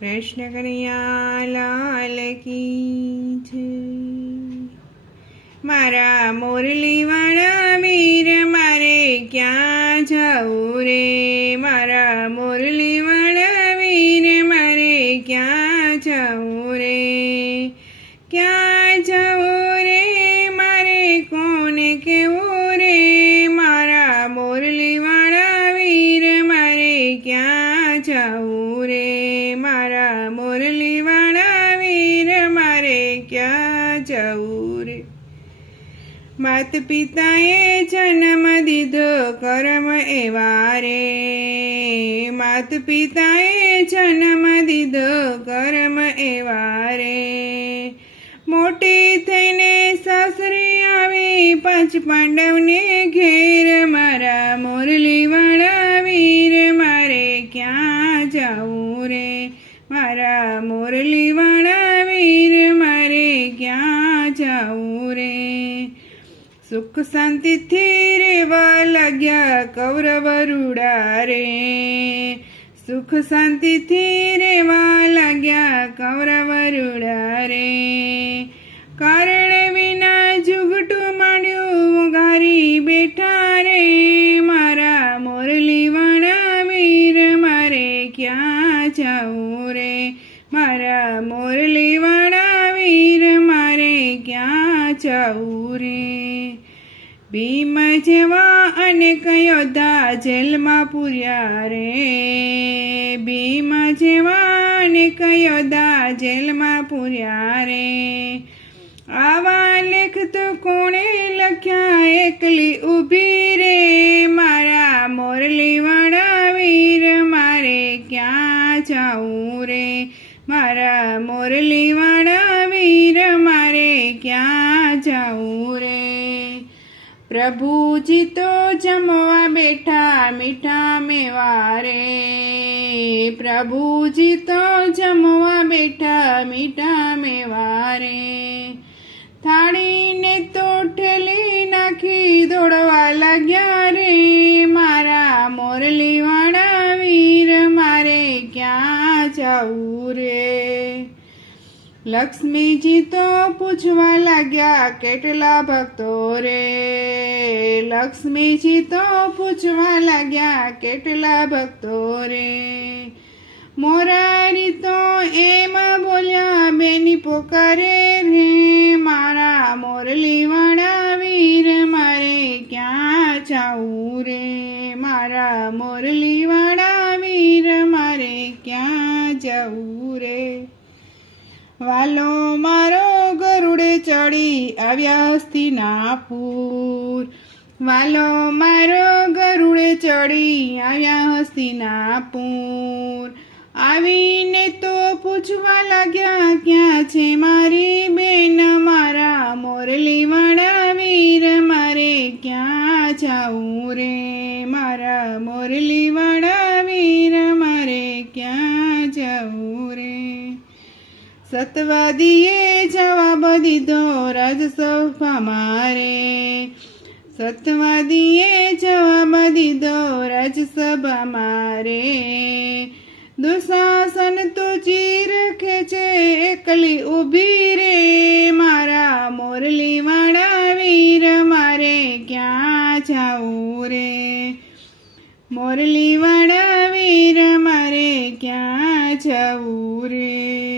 કૃષ્ણ કનૈયા લાલ કી છે મારા મોરલીવાળા મીર મારે ક્યાં જવું રે? માત પિતાએ જન્મ દીધો, કર્મ એવા રે. માત પિતાએ જન્મ દીધો, કર્મ એવા રે. મોટી થઈને સાસરી આવી, પાંચ પાંડવને ઘેર મારા મુરલીવાળા વીર મારે ક્યાં જાવું રે? મારા મુરલીવાળા વીર મારે ક્યાં સુખ શાંતિથી રેવા લાગ્યા કૌરવ રૂડા રે સુખ શાંતિથી રેવા લાગ્યા કૌરવ રૂડા જાવું રે ભીમ જેવા અનેક યોદ્ધા જેલમાં પૂર્યા રે. ભીમ જેવા અનેક યોદ્ધા જેલમાં પૂર્યા રે. આવા લેખ તો કોણે લખ્યા? એકલી ઊભી રે. મારા મોરલીવાળા વીર પ્રભુજી તો જમવા બેઠા, મીઠા મેવા રે. પ્રભુજી તો જમવા બેઠા, મીઠા મેવા રે. થાળીને તો ઠેલી નાખી દોડવા લાગ્યા રે. મારા મોરલીવાળા વીર, મારે ક્યાં જવું રે? લક્ષ્મીજી તો પૂછવા લાગ્યા, કેટલા ભક્તો રે? લક્ષ્મીજી તો પૂછવા લાગ્યા, કેટલા ભક્તો રે? મોરારી તો એમ બોલ્યા, બેની પોકારે રે, મારા મોરલીવાળા વીર મારે ક્યાં જાવું રે? મારા મોરલીવાળા વીર મારે ક્યાં જવું વાલો મારો ગરુડે ચડી આવ્યા હસ્તિનાપુર વાલો મારો ગરુડે ચડી આવ્યા હસ્તિનાપુર આવીને તો પૂછવા લાગ્યા, ક્યાં છે મારી બેન? મારા મોરલી વાળા વીર, મારે ક્યાં જાવું રે? મારા મોરલીવાળા વીર સતવાદીએ જવાબ દીધો રાજસભામાં રે સતવાદીએ જવાબ દીધો રાજસભામાં રે દુશાસન તો ચીર ખેંચે એકલી ઊભી રે. મારા મોરલીવાળા વીર મારે ક્યાં જાવું રે? મોરલીવાળા વીર મારે ક્યાં જવું રે?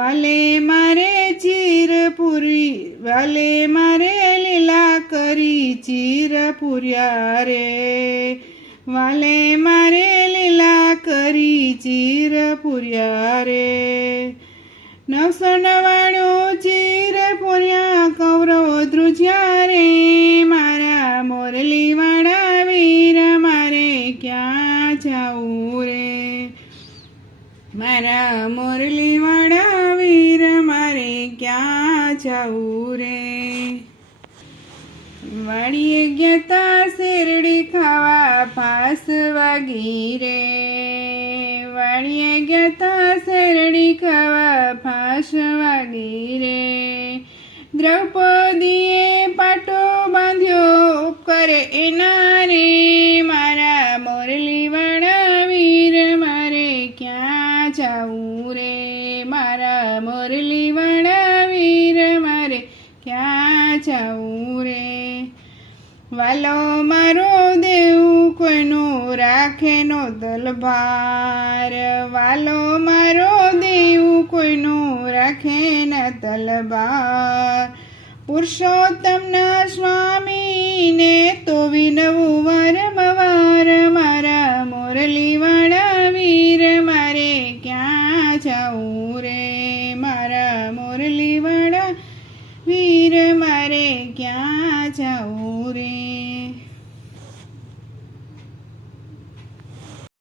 વાલે મારે ચીર પૂરી, વાલે મારે લીલા કરી ચીર પૂર્યા રે. વાલે મારે લીલા કરી ચીર પૂર્યા રે. નવસો નવાણું ચીર પૂર્યા કૌરવ ધ્રુજ્યા રે. મારા મોરલીવાળા વીર મારે ક્યાં જાવું રે? મારા મોરલીવાળા ક્યાં જાઉં રે? વાળીએ ગયા શેરડી ખાવા ફાસ વાગી રે. વાળીએ ગયા શેરડી ખાવા ફાસ વાગી દ્રૌપદીએ પાટો બાંધ્યો કરે એના રે. મારા મોરલીવાળા વીર મારે ક્યાં જાઉં રે? મારા મોરલીવાળા જાઉં રે વાલો મારો દેવ કોઈનું રાખેનો તલભાર વાલો મારો દેવ કોઈનું રાખે ન તલભાર પુરુષોત્તમના સ્વામીને તો વિનવું વર